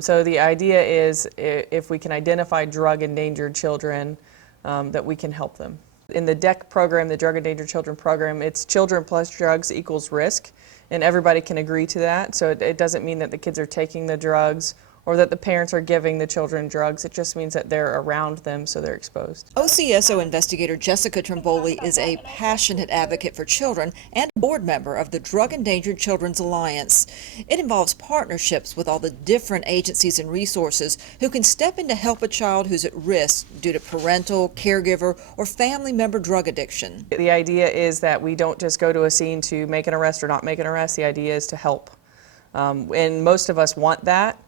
So the idea is if we can identify drug-endangered children, that we can help them. In the DEC program, the Drug Endangered Children program, it's children plus drugs equals risk, and everybody can agree to that. So it doesn't mean that the kids are taking the drugs or that the parents are giving the children drugs. It just means that they're around them so they're exposed. OCSO investigator Jessica Trimboli is a passionate advocate for children and a board member of the Drug Endangered Children's Alliance. It involves partnerships with all the different agencies and resources who can step in to help a child who's at risk due to parental, caregiver, or family member drug addiction. The idea is that we don't just go to a scene to make an arrest or not make an arrest. The idea is to help. And most of us want that.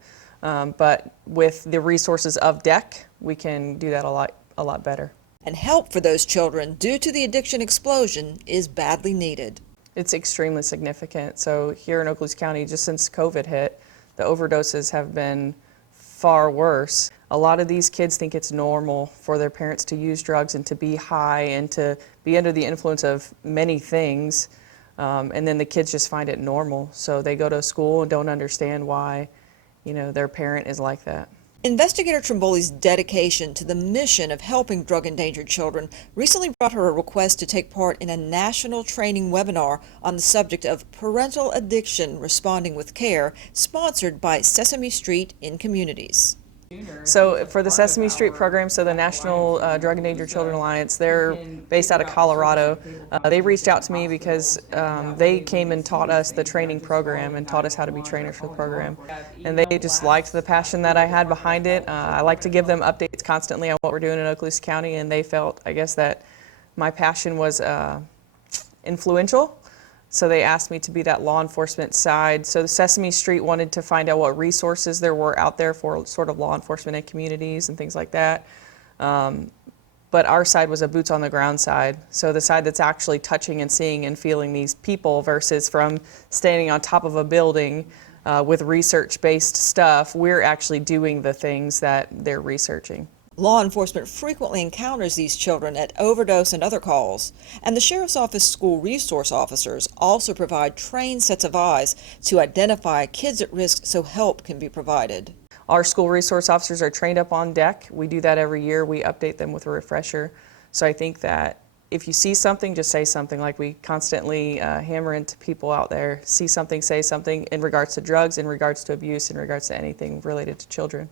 But with the resources of DEC, we can do that a lot better. And help for those children due to the addiction explosion is badly needed. It's extremely significant. So here in Okaloosa County, just since COVID hit, the overdoses have been far worse. A lot of these kids think it's normal for their parents to use drugs and to be high and to be under the influence of many things. And then the kids just find it normal. So they go to school and don't understand why their parent is like that. Investigator Trimboli's dedication to the mission of helping drug-endangered children recently brought her a request to take part in a national training webinar on the subject of parental addiction responding with care, sponsored by Sesame Street in Communities. So for the Sesame Street program, so the National Drug Endangered Children Alliance, they're based out of Colorado. They reached out to me because they came and taught us the training program and taught us how to be trainers for the program. And they just liked the passion that I had behind it. I like to give them updates constantly on what we're doing in Okaloosa County, and they felt, I guess, that my passion was influential. So they asked me to be that law enforcement side. So the Sesame Street wanted to find out what resources there were out there for sort of law enforcement in communities and things like that. But our side was a boots on the ground side. So the side that's actually touching and seeing and feeling these people versus from standing on top of a building with research-based stuff, we're actually doing the things that they're researching. Law enforcement frequently encounters these children at overdose and other calls, and the Sheriff's Office school resource officers also provide trained sets of eyes to identify kids at risk so help can be provided. Our school resource officers are trained up on DEC. We do that every year. We update them with a refresher. So I think that if you see something, just say something. Like we constantly hammer into people out there, see something, say something in regards to drugs, in regards to abuse, in regards to anything related to children.